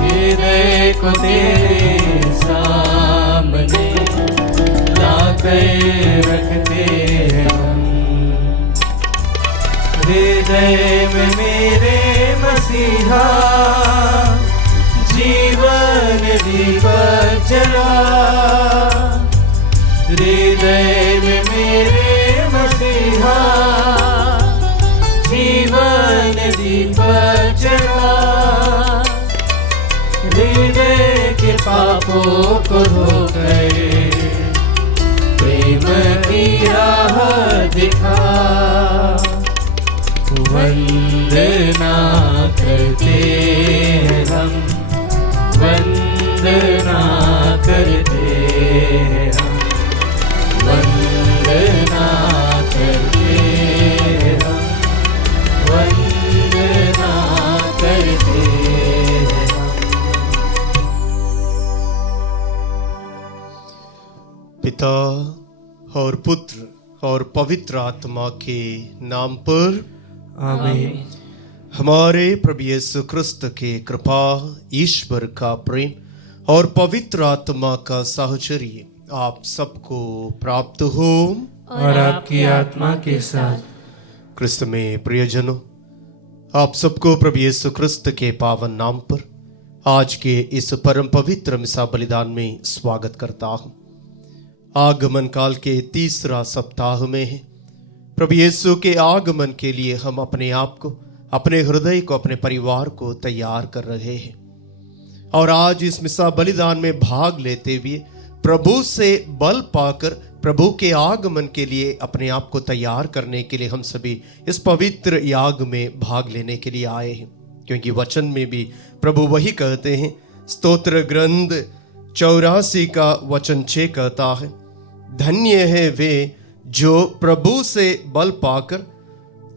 हृदय को तेरे सामने लाकर रखते हैं हम। हृदय में मेरे मसीहा जीवन दीपक जला। हृदय में मेरे मसीहा जीवन दीपक जला। हृदय के पापों को धो गए, प्रेम की राह दिखा। वंदना करते हैं हम, वंदना करते हैं हम, वंदना करते हैं हम, वंदना करते हैं हम। पिता और पुत्र और पवित्र आत्मा के नाम पर आमीन। हमारे प्रभु यीशु क्रिस्त के कृपा, ईश्वर का प्रेम और पवित्र आत्मा का साहचर्य आप सबको प्राप्त हो और आपकी आत्मा के साथ। क्रिस्त में प्रियजनों, आप सबको प्रभु यीशु क्रिस्त के पावन नाम पर आज के इस परम पवित्र मिसा बलिदान में स्वागत करता हूं। आगमन काल के तीसरा सप्ताह में है। प्रभु यीशु के आगमन के लिए हम अपने आप को, अपने हृदय को, अपने परिवार को तैयार कर रहे हैं। और आज इस मिसा बलिदान में भाग लेते हुए प्रभु से बल पाकर प्रभु के आगमन के लिए अपने आप को तैयार करने के लिए हम सभी इस पवित्र याग में भाग लेने के लिए आए हैं। क्योंकि वचन में भी प्रभु वही कहते हैं। स्तोत्र ग्रंथ 84 का वचन 6 कहता है, धन्य है वे जो प्रभु से बल पाकर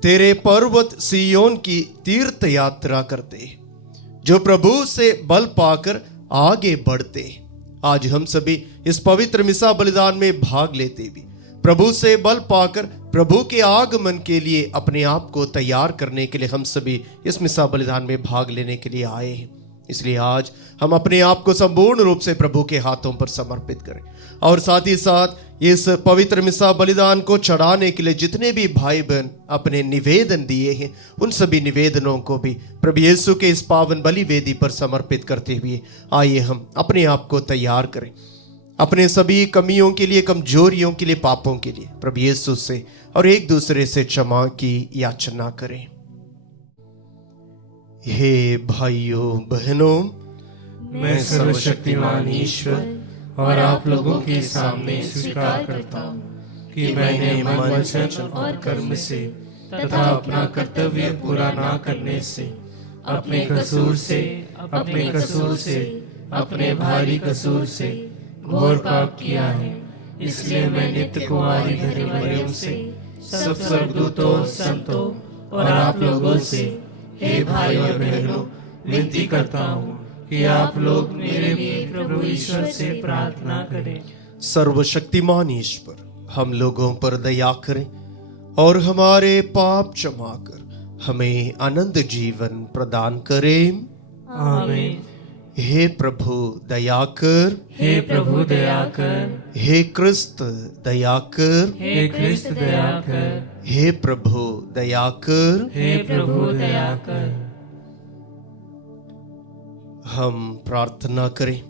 तेरे पर्वत सियोन की तीर्थ यात्रा करते हैं, जो प्रभु से बल पाकर आगे बढ़ते हैं। आज हम सभी इस पवित्र मिसा बलिदान में भाग लेते भी प्रभु से बल पाकर प्रभु के आगमन के लिए अपने आप को तैयार करने के लिए हम सभी इस मिसा बलिदान में भाग लेने के लिए आए हैं। इसलिए आज हम अपने आप को संपूर्ण रूप से प्रभु के हाथों पर समर्पित करें और साथ ही साथ इस पवित्र मिसा बलिदान को चढ़ाने के लिए जितने भी भाई बहन अपने निवेदन दिए हैं, उन सभी निवेदनों को भी प्रभु यीशु के इस पावन बलि वेदी पर समर्पित करते हुए आइए हम अपने आप को तैयार करें। अपने सभी कमियों के लिए, कमजोरियों के लिए, पापों के लिए प्रभु यीशु से और एक दूसरे से क्षमा की याचना करें। हे भाइयों बहनों, मैं सर्वशक्तिमान ईश्वर और आप लोगों के सामने स्वीकार करता हूँ कि मैंने मन, वचन और कर्म से तथा अपना कर्तव्य पूरा ना करने से, अपने कसूर से, अपने भारी कसूर से घोर पाप किया है। इसलिए मैं नित्य कुमारी धन्य मरियम से, सब स्वर्गदूतों, संतों और आप लोगों से, हे भाई और बहनों, विनती करता हूँ कि आप लोग मेरे प्रभु ईश्वर से प्रार्थना करें। सर्वशक्तिमान ईश्वर हम लोगों पर दया करें और हमारे पाप क्षमा कर हमें अनंत जीवन प्रदान करें। आमीन। हे प्रभु दया कर, हे प्रभु दया कर, हे क्रिस्त दया कर, हे क्रिस्त दया कर, हे प्रभु दया कर। हे प्रभु दया कर। हम प्रार्थना करें।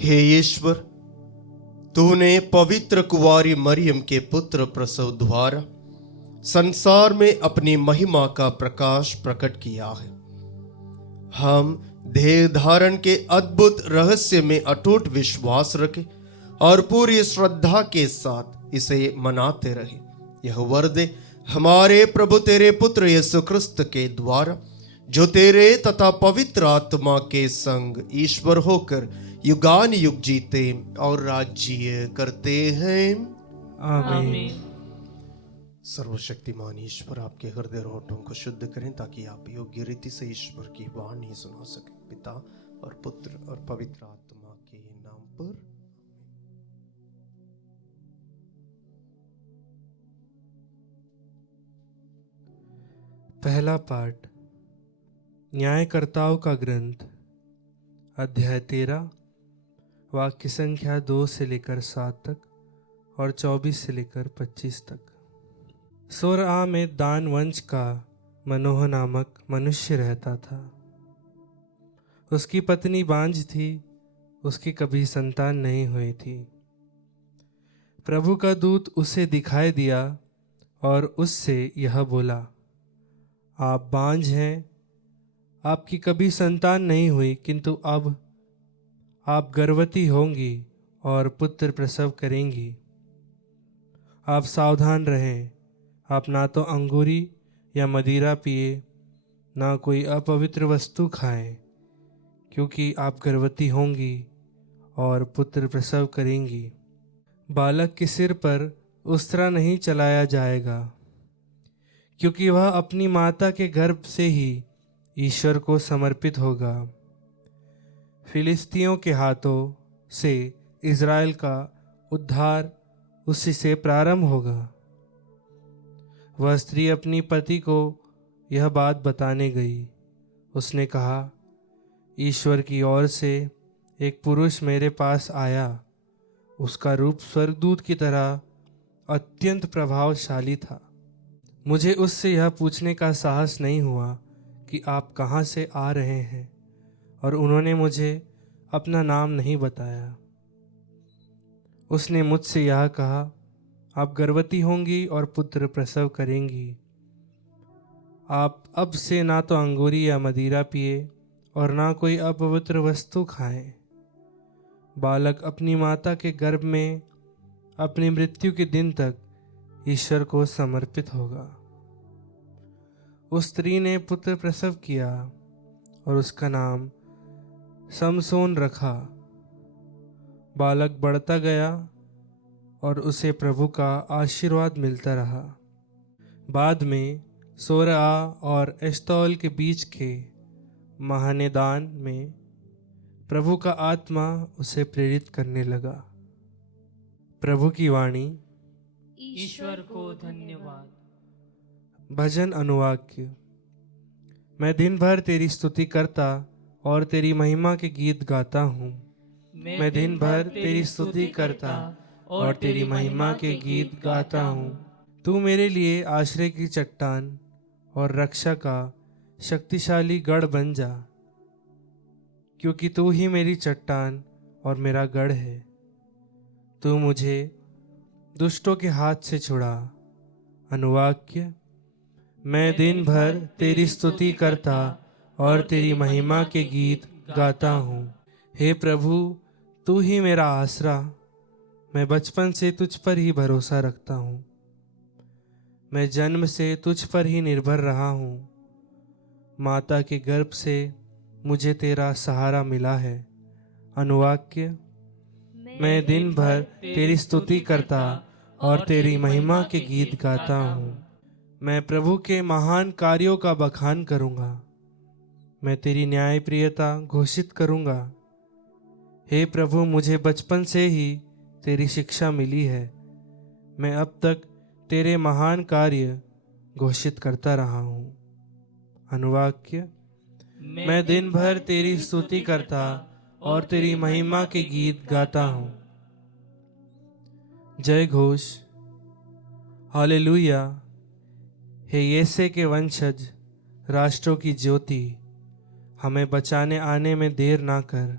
हे ईश्वर, तूने पवित्र कुंवारी मरियम के पुत्र प्रसव द्वारा संसार में अपनी महिमा का प्रकाश प्रकट किया है। हम देह धारण के अद्भुत रहस्य में अटूट विश्वास रखें और पूरी श्रद्धा के साथ इसे मनाते रहे। यह वर दे हमारे प्रभु तेरे पुत्र यीशु क्रिस्त के द्वारा, जो तेरे तथा पवित्र आत्मा के संग ईश्वर होकर युगान युग जीते और राज्य करते हैं। आमीन। सर्वशक्तिमान ईश्वर आपके हृदय और होठों को शुद्ध करें ताकि आप योग्य रीति से ईश्वर की वाणी सुना सकें। पिता और पुत्र और पवित्र आत्मा के नाम पर। पहला पाठ न्यायकर्ताओं का ग्रंथ, अध्याय 13, वाक्य संख्या 2 से लेकर 7 तक और 24 से लेकर 25 तक। सोरआ में दान वंश का मनोह नामक मनुष्य रहता था। उसकी पत्नी बांझ थी, उसकी कभी संतान नहीं हुई थी। प्रभु का दूत उसे दिखाई दिया और उससे यह बोला, आप बांझ हैं, आपकी कभी संतान नहीं हुई, किंतु अब आप गर्भवती होंगी और पुत्र प्रसव करेंगी। आप सावधान रहें, आप ना तो अंगूरी या मदिरा पिए, ना कोई अपवित्र वस्तु खाएं, क्योंकि आप गर्भवती होंगी और पुत्र प्रसव करेंगी। बालक के सिर पर उस्तरा नहीं चलाया जाएगा, क्योंकि वह अपनी माता के गर्भ से ही ईश्वर को समर्पित होगा। फिलिस्तियों के हाथों से इज़राइल का उद्धार उसी से प्रारंभ होगा। वह स्त्री अपनी पति को यह बात बताने गई। उसने कहा, ईश्वर की ओर से एक पुरुष मेरे पास आया। उसका रूप स्वर्गदूत की तरह अत्यंत प्रभावशाली था। मुझे उससे यह पूछने का साहस नहीं हुआ कि आप कहाँ से आ रहे हैं, और उन्होंने मुझे अपना नाम नहीं बताया। उसने मुझसे यह कहा, आप गर्भवती होंगी और पुत्र प्रसव करेंगी। आप अब से ना तो अंगूरी या मदिरा पिए और ना कोई अपवित्र वस्तु खाएं। बालक अपनी माता के गर्भ में अपनी मृत्यु के दिन तक ईश्वर को समर्पित होगा। उस स्त्री ने पुत्र प्रसव किया और उसका नाम समसोन रखा। बालक बढ़ता गया और उसे प्रभु का आशीर्वाद मिलता रहा। बाद में सोरआ और एश्तौल के बीच के महानेदान में प्रभु का आत्मा उसे प्रेरित करने लगा। प्रभु की वाणी। ईश्वर को धन्यवाद। भजन अनुवाक्य। मैं दिन भर तेरी स्तुति करता और तेरी महिमा के गीत गाता हूँ। मैं दिन भर तेरी स्तुति करता और तेरी महिमा के गीत गाता हूँ। तू मेरे लिए आश्रय की चट्टान और रक्षा का शक्तिशाली गढ़ बन जा, क्योंकि तू ही मेरी चट्टान और मेरा गढ़ है। तू मुझे दुष्टों के हाथ से छुड़ा। अनुवाक्य। मैं दिन भर तेरी स्तुति करता और तेरी महिमा के गीत गाता हूँ। हे प्रभु, तू ही मेरा आसरा। मैं बचपन से तुझ पर ही भरोसा रखता हूँ। मैं जन्म से तुझ पर ही निर्भर रहा हूँ। माता के गर्भ से मुझे तेरा सहारा मिला है। अनुवाक्य। मैं दिन भर तेरी स्तुति करता और तेरी महिमा के गीत गाता हूँ। मैं प्रभु के महान कार्यों का बखान करूँगा। मैं तेरी न्यायप्रियता घोषित करूँगा। हे प्रभु, मुझे बचपन से ही तेरी शिक्षा मिली है। मैं अब तक तेरे महान कार्य घोषित करता रहा हूँ। अनुवाक्य। मैं दिन भर तेरी स्तुति करता और तेरी महिमा के गीत गाता हूँ। जय घोष। हालेलुया। हे येसे के वंशज, राष्ट्रों की ज्योति, हमें बचाने आने में देर ना कर।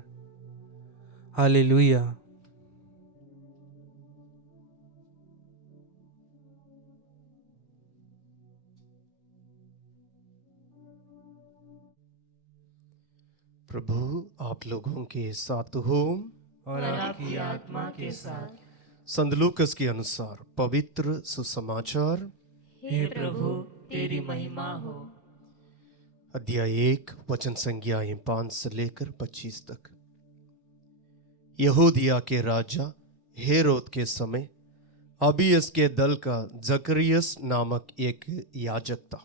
हालेलुया। प्रभु आप लोगों के साथ हो और आपकी आत्मा के साथ। संत लूकस के अनुसार पवित्र सुसमाचार। हे प्रभु, तेरी महिमा हो। अध्याय 1 वचन संज्ञाएं 5 से लेकर 25 तक। यहूदिया के राजा हेरोद के समय अबियस के दल का जकरियस नामक एक याजक था।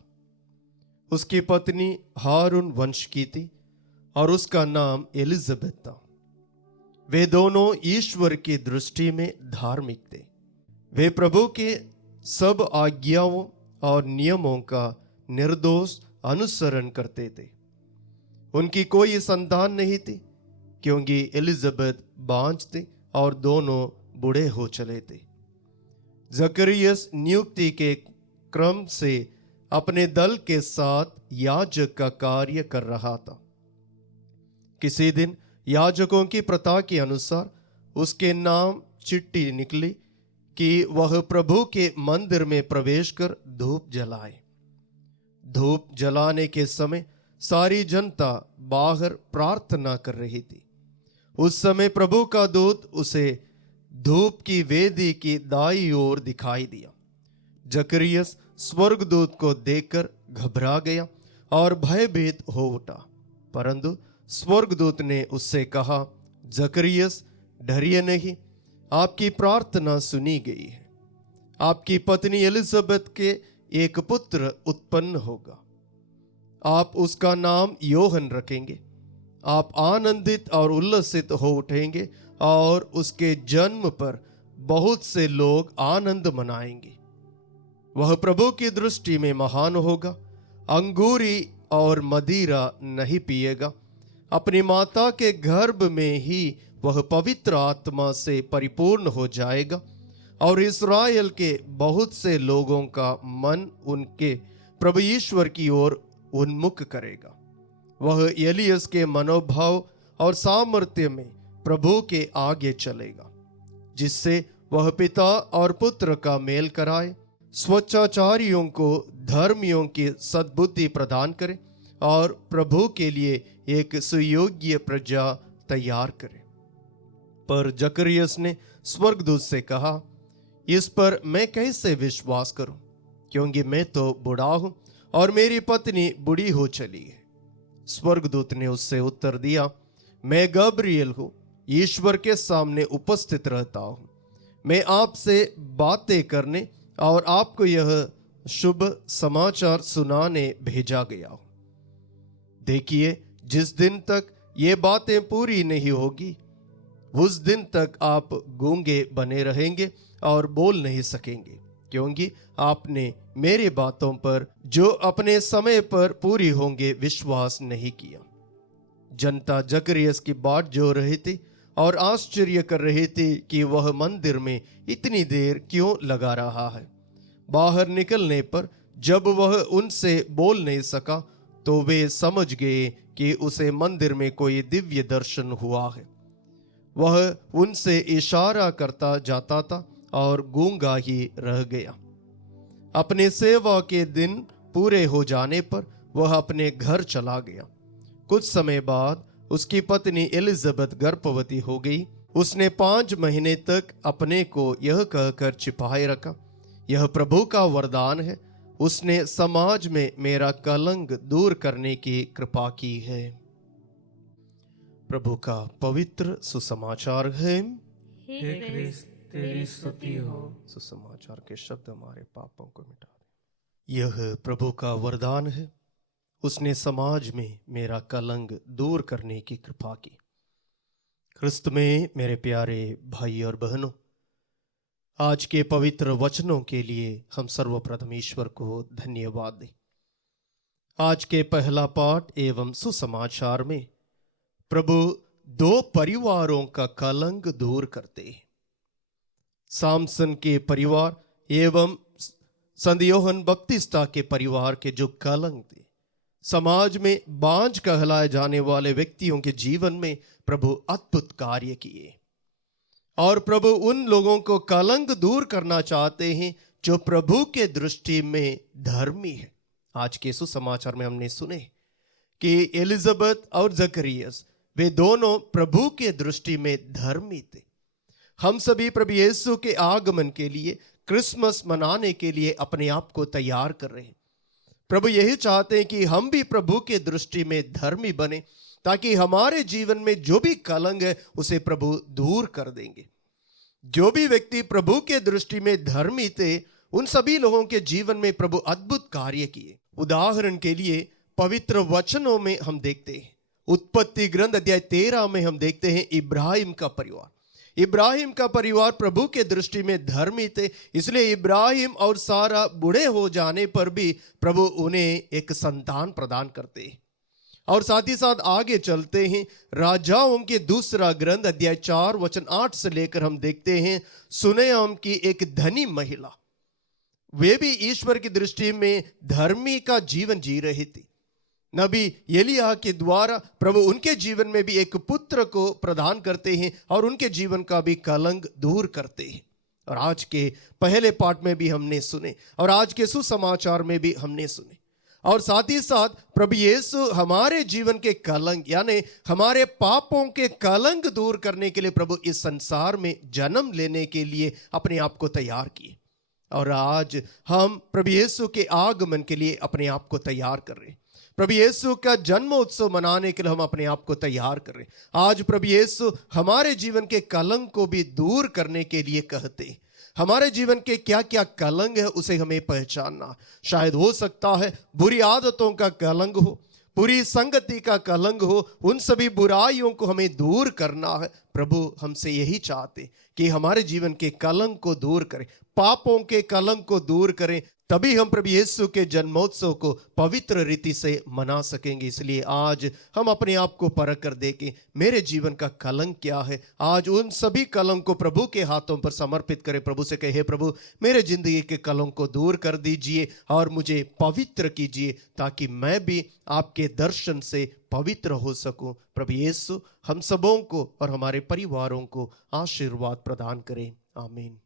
उसकी पत्नी हारून वंश की थी और उसका नाम एलिजाबेथ था। वे दोनों ईश्वर की दृष्टि में धार्मिक थे। वे प्रभु के सब आज्ञाओं और नियमों का निर्दोष अनुसरण करते थे। उनकी कोई संतान नहीं थी, क्योंकि एलिजाबेथ बांझ थे और दोनों बूढ़े हो चले थे। जकरियस नियुक्ति के क्रम से अपने दल के साथ याजक का कार्य कर रहा था। किसी दिन याजकों की प्रथा के अनुसार उसके नाम चिट्ठी निकली कि वह प्रभु के मंदिर में प्रवेश कर धूप जलाए। धूप जलाने के समय सारी जनता बाहर प्रार्थना कर रही थी। उस समय प्रभु का दूत उसे धूप की वेदी की दाईं ओर दिखाई दिया। जकरियस स्वर्गदूत को देखकर घबरा गया और भयभीत हो उठा, परंतु स्वर्गदूत ने उससे कहा, जकरियस डरिए नहीं, आपकी प्रार्थना सुनी गई है। आपकी पत्नी एलिजाबेथ के एक पुत्र उत्पन्न होगा, आप उसका नाम योहन रखेंगे। आप आनंदित और उल्लसित हो उठेंगे और उसके जन्म पर बहुत से लोग आनंद मनाएंगे। वह प्रभु की दृष्टि में महान होगा, अंगूरी और मदिरा नहीं पिएगा। अपनी माता के गर्भ में ही वह पवित्र आत्मा से परिपूर्ण हो जाएगा और इस्राएल के बहुत से लोगों का मन उनके प्रभु ईश्वर की ओर उन्मुख करेगा। वह एलियस के मनोभाव और सामर्थ्य में प्रभु के आगे चलेगा, जिससे वह पिता और पुत्र का मेल कराए, स्वच्छाचारियों को धर्मियों की सद्बुद्धि प्रदान करे और प्रभु के लिए एक सुयोग्य प्रजा तैयार करे। पर जकरियस ने स्वर्गदूत से कहा, इस पर मैं कैसे विश्वास करूं, क्योंकि मैं तो बूढ़ा हूं और मेरी पत्नी बूढ़ी हो चली है। स्वर्गदूत ने उससे उत्तर दिया, मैं गब्रिएल हूं, ईश्वर के सामने उपस्थित रहता हूं। मैं आपसे बातें करने और आपको यह शुभ समाचार सुनाने भेजा गया हूं। देखिए, जिस दिन तक ये बातें पूरी नहीं होगी, उस दिन तक आप गूंगे बने रहेंगे और बोल नहीं सकेंगे, क्योंकि आपने मेरी बातों पर जो अपने समय पर पूरी होंगे विश्वास नहीं किया। जनता जकरियस की बाट जो रही थी और आश्चर्य कर रही थी कि वह मंदिर में इतनी देर क्यों लगा रहा है। बाहर निकलने पर जब वह उनसे बोल नहीं सका, तो वे समझ गए कि उसे मंदिर में कोई दिव्य दर्शन हुआ है। वह उनसे इशारा करता जाता था और गूंगा ही रह गया। अपने सेवा के दिन पूरे हो जाने पर वह अपने घर चला गया। कुछ समय बाद उसकी पत्नी एलिजाबेथ गर्भवती हो गई। उसने 5 महीने तक अपने को यह कहकर छिपाए रखा, यह प्रभु का वरदान है, उसने समाज में मेरा कलंक दूर करने की कृपा की है। प्रभु का पवित्र सुसमाचार है। हे क्रिस्त तेरी स्तुति हो। सुसमाचार के शब्द हमारे पापों को मिटा दे। यह प्रभु का वरदान है, उसने समाज में मेरा कलंक दूर करने की कृपा की। क्रिस्त में मेरे प्यारे भाई और बहनों, आज के पवित्र वचनों के लिए हम सर्वप्रथम ईश्वर को धन्यवाद दें। आज के पहला पाठ एवं सुसमाचार में प्रभु 2 परिवारों का कलंक दूर करते हैं। सामसन के परिवार एवं संत यूहन्ना बपतिस्ता के परिवार के जो कलंक थे, समाज में बांझ कहलाए जाने वाले व्यक्तियों के जीवन में प्रभु अद्भुत कार्य किए और प्रभु उन लोगों को कलंक दूर करना चाहते हैं जो प्रभु के दृष्टि में धर्मी है। आज के सुसमाचार में हमने सुने कि एलिजाबेथ और जकरियस वे दोनों प्रभु के दृष्टि में धर्मी थे। हम सभी प्रभु यीशु के आगमन के लिए, क्रिसमस मनाने के लिए अपने आप को तैयार कर रहे हैं। प्रभु यही चाहते हैं कि हम भी प्रभु के दृष्टि में धर्मी बने, ताकि हमारे जीवन में जो भी कलंक है उसे प्रभु दूर कर देंगे। जो भी व्यक्ति प्रभु के दृष्टि में धर्मी थे, उन सभी लोगों के जीवन में प्रभु अद्भुत कार्य किए। उदाहरण के लिए पवित्र वचनों में हम देखते हैं, उत्पत्ति ग्रंथ अध्याय 13 में हम देखते हैं इब्राहिम का परिवार। इब्राहिम का परिवार प्रभु के दृष्टि में धर्मी थे, इसलिए इब्राहिम और सारा बूढ़े हो जाने पर भी प्रभु उन्हें एक संतान प्रदान करते हैं। और साथ ही साथ आगे चलते हैं, राजाओं के दूसरा ग्रंथ अध्याय 4 वचन 8 से लेकर हम देखते हैं, सुनेम की एक धनी महिला, वे भी ईश्वर की दृष्टि में धर्मी का जीवन जी रही थी। नबी एलिय्याह के द्वारा प्रभु उनके जीवन में भी एक पुत्र को प्रदान करते हैं और उनके जीवन का भी कलंक दूर करते हैं। और आज के पहले पाठ में भी हमने सुने और आज के सुसमाचार में भी हमने सुने। और साथ ही साथ प्रभु यीशु हमारे जीवन के कलंक यानी हमारे पापों के कलंक दूर करने के लिए प्रभु इस संसार में जन्म लेने के लिए अपने आप को तैयार किए। और आज हम प्रभु यीशु के आगमन के लिए अपने आप को तैयार कर रहे हैं। प्रभु यीशु का जन्मोत्सव मनाने के लिए हम अपने आप को तैयार कर रहे हैं। आज प्रभु यीशु हमारे जीवन के कलंक को भी दूर करने के लिए कहते हैं। हमारे जीवन के क्या क्या कलंक है उसे हमें पहचानना। शायद हो सकता है बुरी आदतों का कलंक हो, बुरी संगति का कलंक हो, उन सभी बुराइयों को हमें दूर करना है। प्रभु हमसे यही चाहते कि हमारे जीवन के कलंक को दूर करें, पापों के कलंक को दूर करें, तभी हम प्रभु यीशु के जन्मोत्सव को पवित्र रीति से मना सकेंगे। इसलिए आज हम अपने आप को परख कर देखें, मेरे जीवन का कलंक क्या है। आज उन सभी कलंक को प्रभु के हाथों पर समर्पित करें। प्रभु से कहे, प्रभु मेरे जिंदगी के कलंक को दूर कर दीजिए और मुझे पवित्र कीजिए, ताकि मैं भी आपके दर्शन से पवित्र हो सकूं। प्रभु यीशु हम सबों को और हमारे परिवारों को आशीर्वाद प्रदान करें। आमीन।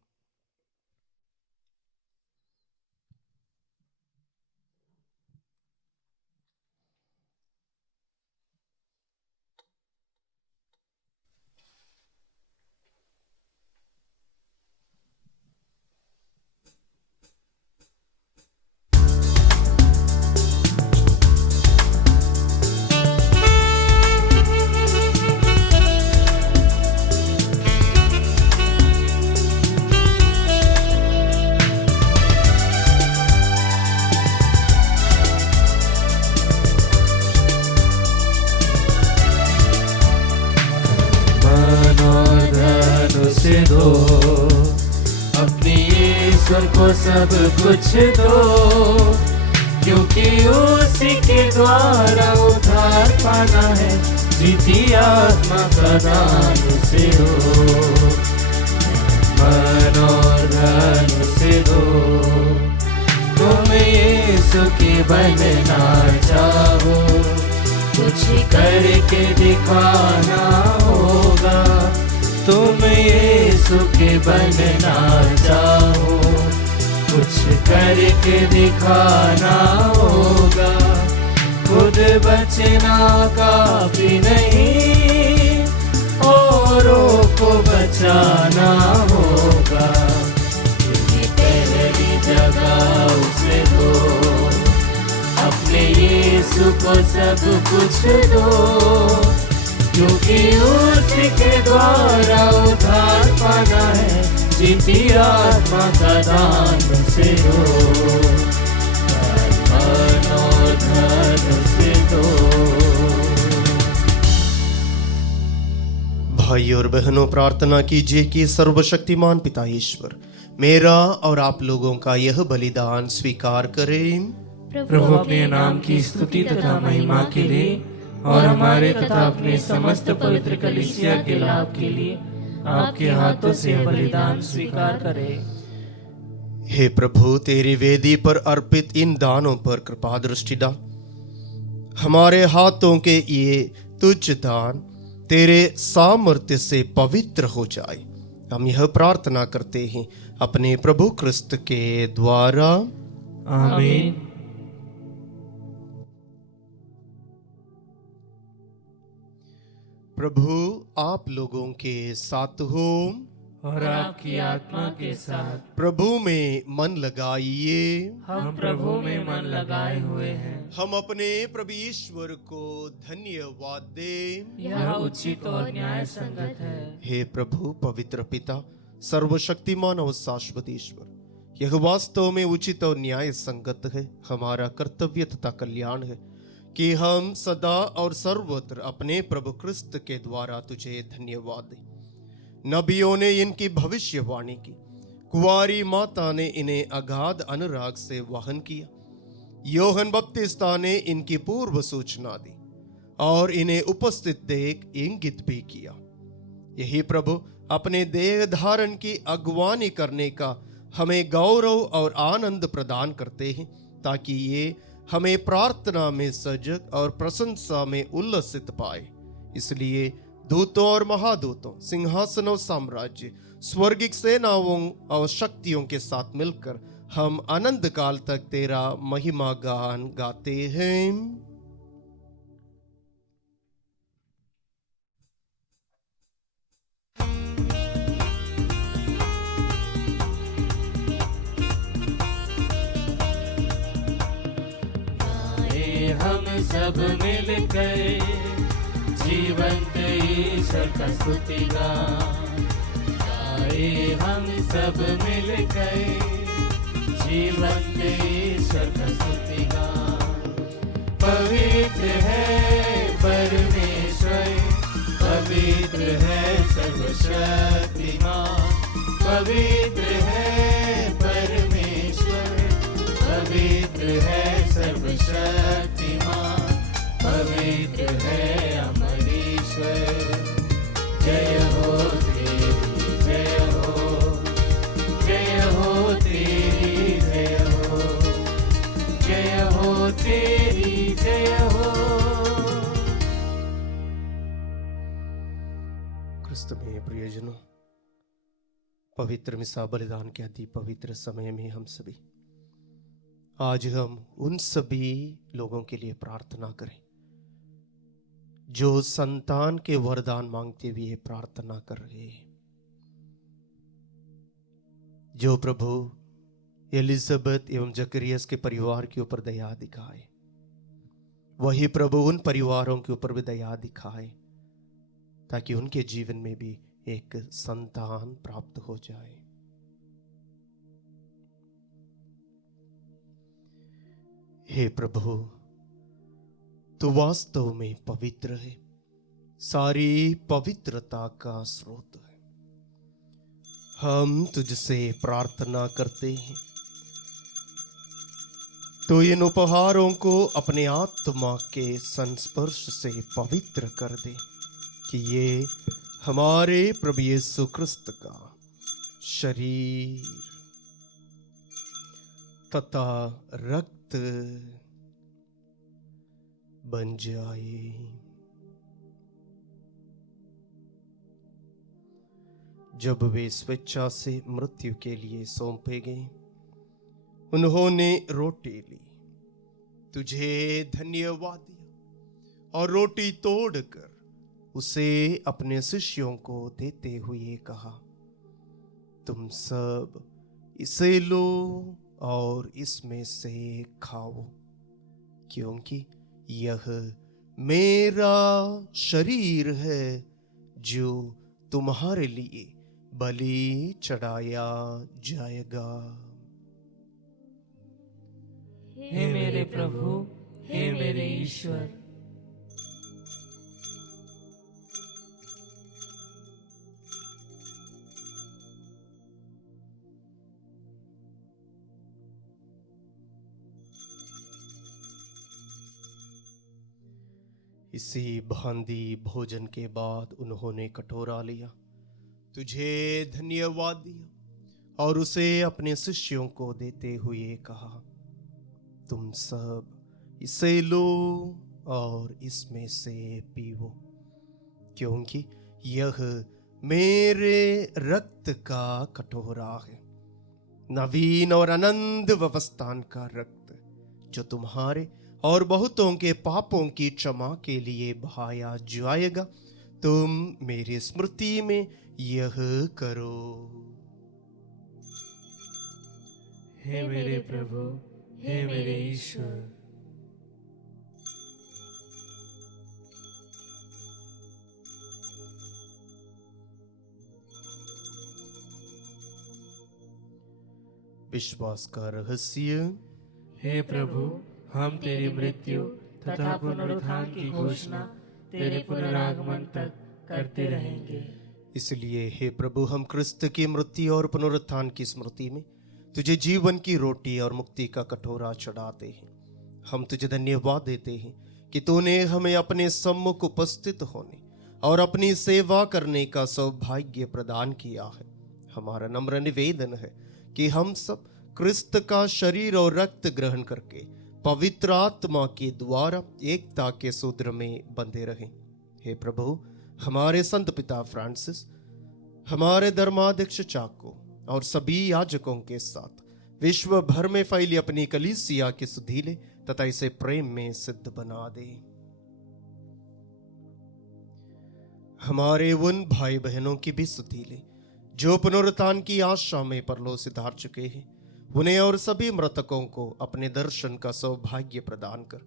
दो अपने ईश्वर को सब कुछ दो, क्योंकि उसी के द्वारा उद्धार पाना है। जीती आत्मा का दान उसे दो, मन और धन उसे दो। तुम यीशु के बनना चाहो, कुछ करके दिखाना होगा। तुम यीशु के बनना चाहो, कुछ करके दिखाना होगा। खुद बचना काफी नहीं, औरों को बचाना होगा। पहली जगह उसे दो, अपने यीशु को सब कुछ दो, क्योंकि उसके द्वारा उद्धार पाना है। जीती आत्मा का दान उसे दो, मन और धन उसे दो। भाई और बहनों, प्रार्थना कीजिए कि सर्वशक्तिमान पिता ईश्वर मेरा और आप लोगों का यह बलिदान स्वीकार करें। प्रभु अपने नाम की स्तुति तथा महिमा के लिए और हमारे तथा अपने समस्त पवित्र कलीसिया के लाभ के लिए आपके हाथों से बलिदान स्वीकार करें। हे प्रभु, तेरी वेदी पर अर्पित इन दानों पर कृपा दृष्टि डाल। हमारे हाथों के ये तुझ दान तेरे सामर्थ्य से पवित्र हो जाए। हम यह प्रार्थना करते हैं अपने प्रभु क्रिस्त के द्वारा। आमीन। प्रभु आप लोगों के साथ हो और आपकी आत्मा के साथ। प्रभु में मन लगाइए। हम प्रभु में मन लगाए हुए हैं। हम अपने प्रभु ईश्वर को धन्यवाद दें। यह उचित और न्याय संगत है। हे प्रभु पवित्र पिता, सर्वशक्तिमान और शाश्वत ईश्वर, यह वास्तव में उचित और न्याय संगत है। हमारा कर्तव्य तथा कल्याण है कि हम सदा और सर्वत्र अपने प्रभु क्रिस्त के द्वारा तुझे धन्यवाद दें। नबियों ने इनकी भविष्यवाणी की, कुंवारी माता ने इन्हें अगाध अनुराग से वहन किया। योहन बपतिस्ता ने इनकी पूर्व सूचना दी और इन्हें उपस्थित देख इंगित भी किया। यही प्रभु अपने देह धारण की अगुवानी करने का हमें गौरव और आनंद प्रदान करते हैं, ताकि ये हमें प्रार्थना में सजग और प्रशंसा में उल्लसित पाए। इसलिए दूतों और महादूतों, सिंहासनों, साम्राज्य, स्वर्गिक सेनाओं और शक्तियों के साथ मिलकर हम अनंत काल तक तेरा महिमा गान गाते हैं। हम सब मिलकर जीवंत ईश्वर का स्तुति गान गाए। हम सब मिलकर जीवंत ईश्वर का स्तुति गान। पवित्र है परमेश्वर, पवित्र है सर्वशक्तिमान, पवित्र है परमेश्वर, पवित्र है सर्वशक्तिमान, पवित्र है अमर ईश्वर। जय हो तेरी जय हो, जय हो तेरी जय हो, जय हो तेरी जय हो। क्रिस्त में प्रियजनों, पवित्र मिसा बलिदान के अति पवित्र समय में हम सभी आज हम उन सभी लोगों के लिए प्रार्थना करें जो संतान के वरदान मांगते हुए प्रार्थना कर रहे हैं। जो प्रभु एलिजाबेथ एवं जकरियस के परिवार के ऊपर दया दिखाए, वही प्रभु उन परिवारों के ऊपर भी दया दिखाए, ताकि उनके जीवन में भी एक संतान प्राप्त हो जाए। हे प्रभु, तू वास्तव में पवित्र है, सारी पवित्रता का स्रोत है। हम तुझसे प्रार्थना करते हैं, तो इन उपहारों को अपने आत्मा के संस्पर्श से पवित्र कर दे, कि ये हमारे प्रभु यीशु क्रिस्त का शरीर तथा रक्त बन जाए। जब वे स्वेच्छा से मृत्यु के लिए सौंपे गए, उन्होंने रोटी ली, तुझे धन्यवाद दिया और रोटी तोड़कर उसे अपने शिष्यों को देते हुए कहा, तुम सब इसे लो और इसमें से खाओ, क्योंकि यह मेरा शरीर है जो तुम्हारे लिए बलि चढ़ाया जाएगा। हे मेरे प्रभु, हे मेरे ईश्वर। इसी भांति भोजन के बाद उन्होंने कटोरा लिया, तुझे धन्यवाद दिया और उसे अपने शिष्यों को देते हुए कहा, तुम सब इसे लो और इसमें से पीवो, क्योंकि यह मेरे रक्त का कटोरा है, नवीन और अनंत व्यवस्थान का रक्त, जो तुम्हारे और बहुतों के पापों की क्षमा के लिए बहाया जाएगा। तुम मेरी स्मृति में यह करो। हे मेरे प्रभु, हे मेरे ईश्वर। विश्वास का रहस्य। हे प्रभु, हम तेरी मृत्यु तथा पुनरुत्थान की घोषणा तेरे पुनरागमन तक करते रहेंगे। इसलिए हे प्रभु, हम क्रिस्त की मृत्यु और पुनरुत्थान की स्मृति में तुझे जीवन की रोटी और मुक्ति का कटोरा चढ़ाते हैं। हम तुझे धन्यवाद देते हैं कि तूने हमें अपने सम्मुख उपस्थित होने और अपनी सेवा करने का सौभाग्य प्रदान किया है। हमारा नम्र निवेदन है कि हम सब क्रिस्त का शरीर और रक्त ग्रहण करके पवित्र आत्मा के द्वारा एकता के सूत्र में बंधे रहें। हे प्रभु, हमारे संत पिता फ्रांसिस, हमारे धर्माध्यक्ष चाको और सभी याजकों के साथ विश्व भर में फैली अपनी कलीसिया के सुधीले तथा इसे प्रेम में सिद्ध बना दे। हमारे उन भाई बहनों की भी सुधीले जो पुनरुत्थान की आशा में परलोक सिधार चुके हैं, उन्हें और सभी मृतकों को अपने दर्शन का सौभाग्य प्रदान कर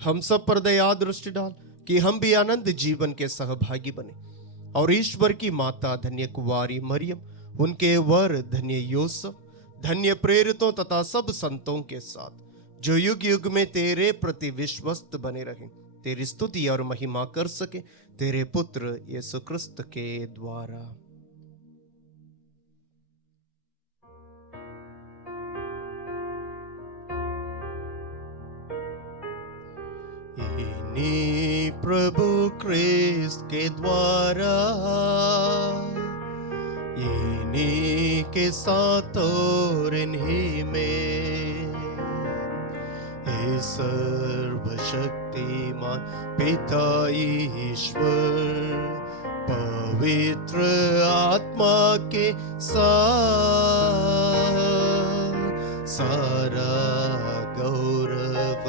हम सब पर दया दृष्टि डाल कि हम भी आनंद जीवन के सहभागी बने और ईश्वर की माता धन्य कुंवारी मरियम, उनके वर धन्य यूसुफ, धन्य प्रेरितों तथा सब संतों के साथ जो युग युग में तेरे प्रति विश्वस्त बने रहें, तेरी स्तुति और महिमा कर सके तेरे पुत्र यीशु क्रिस्त के द्वारा। इन्हीं प्रभु क्रिस्त के द्वारा, इन्हीं के साथ और इन्हीं में हे सर्वशक्तिमान पिता ईश्वर पवित्र आत्मा के साथ सारा गौरव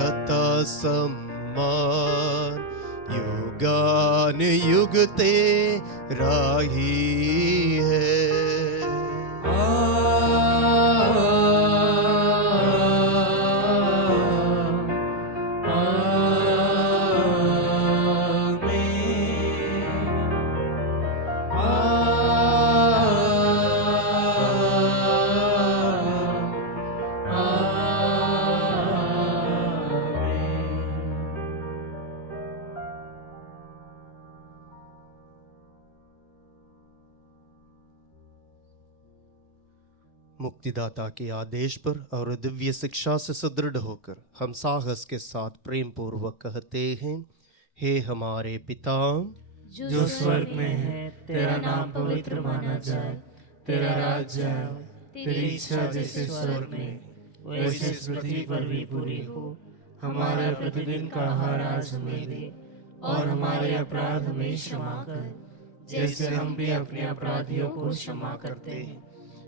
तथा सम्मान युगान युग तेरा ही है। मुक्तिदाता के आदेश पर और दिव्य शिक्षा से सुदृढ़ होकर हम साहस के साथ प्रेम पूर्वक कहते हैं, हे हमारे पिता जो स्वर्ग में है, तेरा नाम पवित्र माना जाए, तेरा राज्य आए, तेरी इच्छा जैसे स्वर्ग में वैसे पृथ्वी पर भी पूरी हो। हमारा प्रतिदिन का आहार आज हमें दे और हमारे अपराध हमें क्षमा कर, जैसे हम भी अपने अपराधियों को क्षमा करते हैं,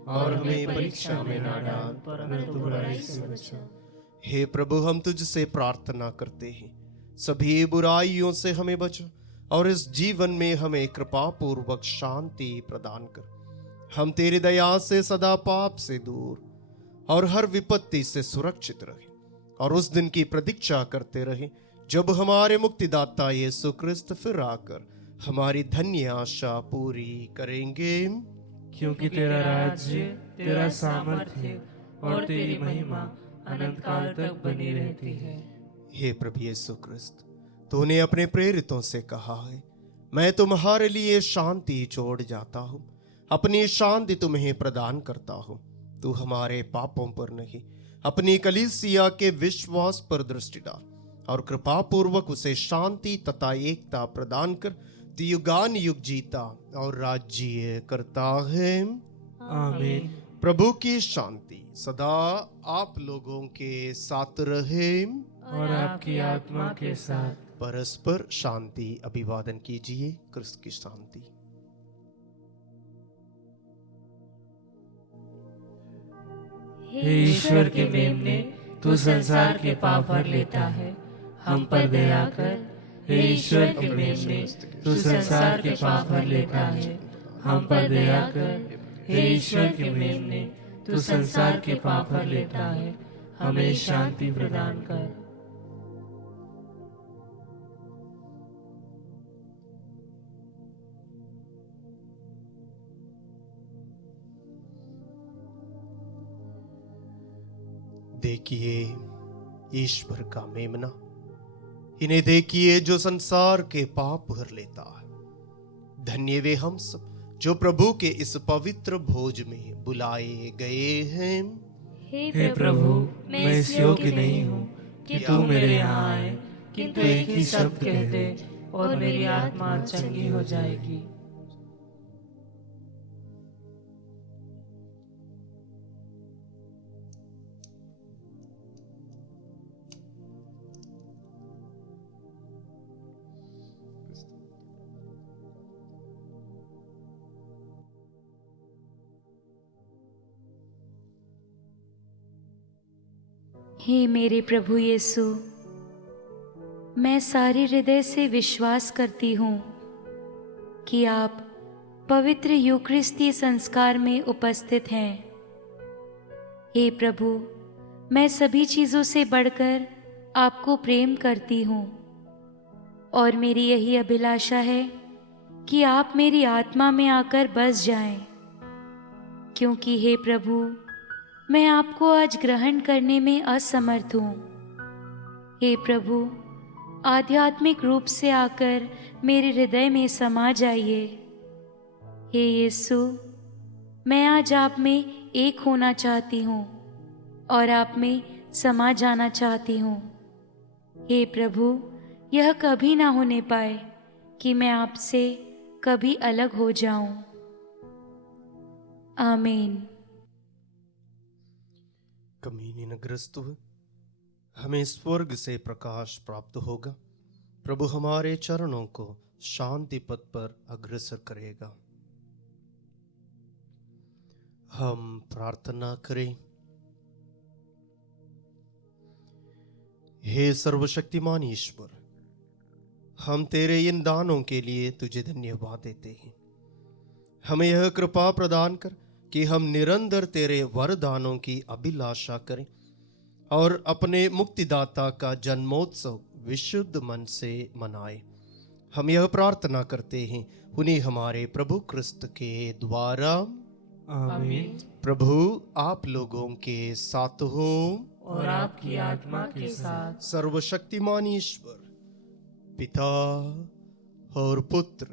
और हमें परीक्षा में ना डाल परंतु बुराई से बचा। हे प्रभु, हम तुझसे प्रार्थना करते हैं, सभी बुराइयों से हमें बचा और इस जीवन में हमें कृपा पूर्वक शांति प्रदान कर। हम तेरी दया से सदा पाप से दूर और हर विपत्ति से सुरक्षित रहे और उस दिन की प्रतीक्षा करते रहे जब हमारे मुक्तिदाता यीशु क्रिस्त फिर आकर हमारी धन्य आशा पूरी करेंगे। क्योंकि तेरा राज्य, तेरा सामर्थ्य और तेरी महिमा अनंत काल तक बनी रहती है। हे प्रभु यीशु क्रिस्त, तूने अपने प्रेरितों से कहा है, मैं तुम्हारे लिए शांति छोड़ जाता हूँ, अपनी शांति तुम्हें प्रदान करता हूँ। तू हमारे पापों पर नहीं, अपनी कलीसिया के विश्वास पर दृष्टि डाल और कृपा पूर्वक उसे शांति तथा एकता प्रदान कर युगान युग जीता और राज्य करता है। आमीन। प्रभु की शांति सदा आप लोगों के साथ रहे और आपकी आत्मा के साथ। परस्पर शांति अभिवादन कीजिए। क्रिस्त की शांति। हे ईश्वर के मेमने, तू संसार के पाप भर लेता है, हम पर दया कर। हे ईश्वर के मेमने, तू संसार के पाप भर लेता है, हम पर दया कर। हे ईश्वर के मेमने, तू संसार के पाप भर लेता है, हमें शांति प्रदान कर। देखिए ईश्वर का मेमना, इन्हें देखिए जो संसार के पाप भर लेता है। धन्य वे हम सब जो प्रभु के इस पवित्र भोज में बुलाए गए हैं। हे प्रभु, मैं इस योग्य नहीं हूँ कि तू मेरे यहाँ आए, किंतु एक ही शब्द कह दे और मेरी आत्मा चंगी हो जाएगी। हे मेरे प्रभु यीशु, मैं सारे हृदय से विश्वास करती हूँ कि आप पवित्र यूकरिस्ती संस्कार में उपस्थित हैं। हे प्रभु, मैं सभी चीज़ों से बढ़कर आपको प्रेम करती हूँ और मेरी यही अभिलाषा है कि आप मेरी आत्मा में आकर बस जाएं, क्योंकि हे प्रभु, मैं आपको आज ग्रहण करने में असमर्थ हूँ। हे प्रभु, आध्यात्मिक रूप से आकर मेरे हृदय में समा जाइए। हे यीशु, मैं आज आप में एक होना चाहती हूँ और आप में समा जाना चाहती हूँ। हे प्रभु, यह कभी ना होने पाए कि मैं आपसे कभी अलग हो जाऊं। आमीन। कम्युनियनग्रस्त हुए, हमें स्वर्ग से प्रकाश प्राप्त होगा। प्रभु हमारे चरणों को शांति पथ पर अग्रसर करेगा। हम प्रार्थना करें। हे सर्वशक्तिमान ईश्वर, हम तेरे इन दानों के लिए तुझे धन्यवाद देते हैं। हमें यह कृपा प्रदान कर कि हम निरंतर तेरे वरदानों की अभिलाषा करें और अपने मुक्तिदाता का जन्मोत्सव विशुद्ध मन से मनाएं। हम यह प्रार्थना करते हैं उन्हीं हमारे प्रभु क्रिस्त के द्वारा। आमीन। प्रभु आप लोगों के साथ हो और आपकी आत्मा के साथ। सर्वशक्तिमान ईश्वर पिता और पुत्र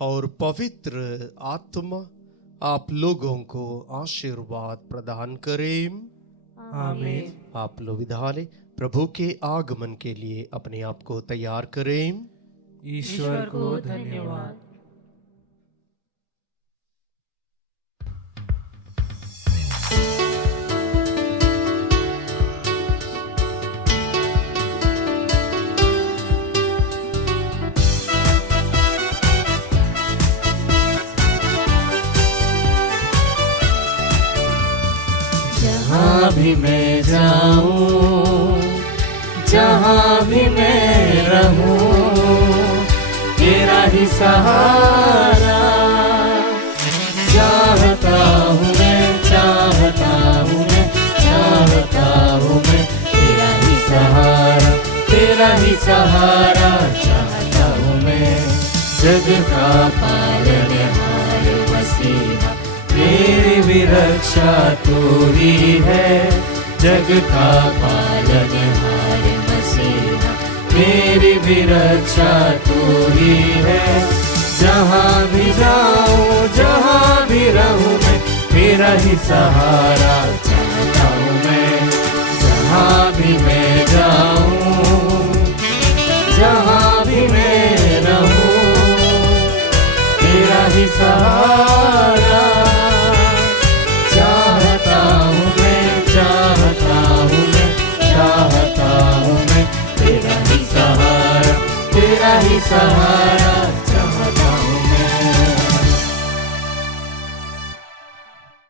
और पवित्र आत्मा आप लोगों को आशीर्वाद प्रदान करें। आमीन। आप लोग विधाले प्रभु के आगमन के लिए अपने आप को तैयार करें। ईश्वर को धन्यवाद। जहाँ भी मैं जाऊँ, जहाँ भी मैं रहूँ, तेरा ही सहारा चाहता हूँ मैं, चाहता हूँ मैं, चाहता हूँ मैं, तेरा ही सहारा, तेरा ही सहारा चाहता हूँ मैं। जग का पालनहार मसीहा, मेरी भी रक्षा तू ही है। जग का पालनहार मसीहा, मेरी भी रक्षा तू ही है। जहाँ भी जाऊँ, जहाँ भी रहूँ मैं, तेरा ही सहारा चाहता हूँ मैं। जहाँ भी मैं जाऊँ, जहाँ भी मैं रहूँ, तेरा ही सहारा चाहता हूँ मैं, चाहता हूँ मैं, चाहता हूँ मैं, तेरा ही सहारा, तेरा ही सहारा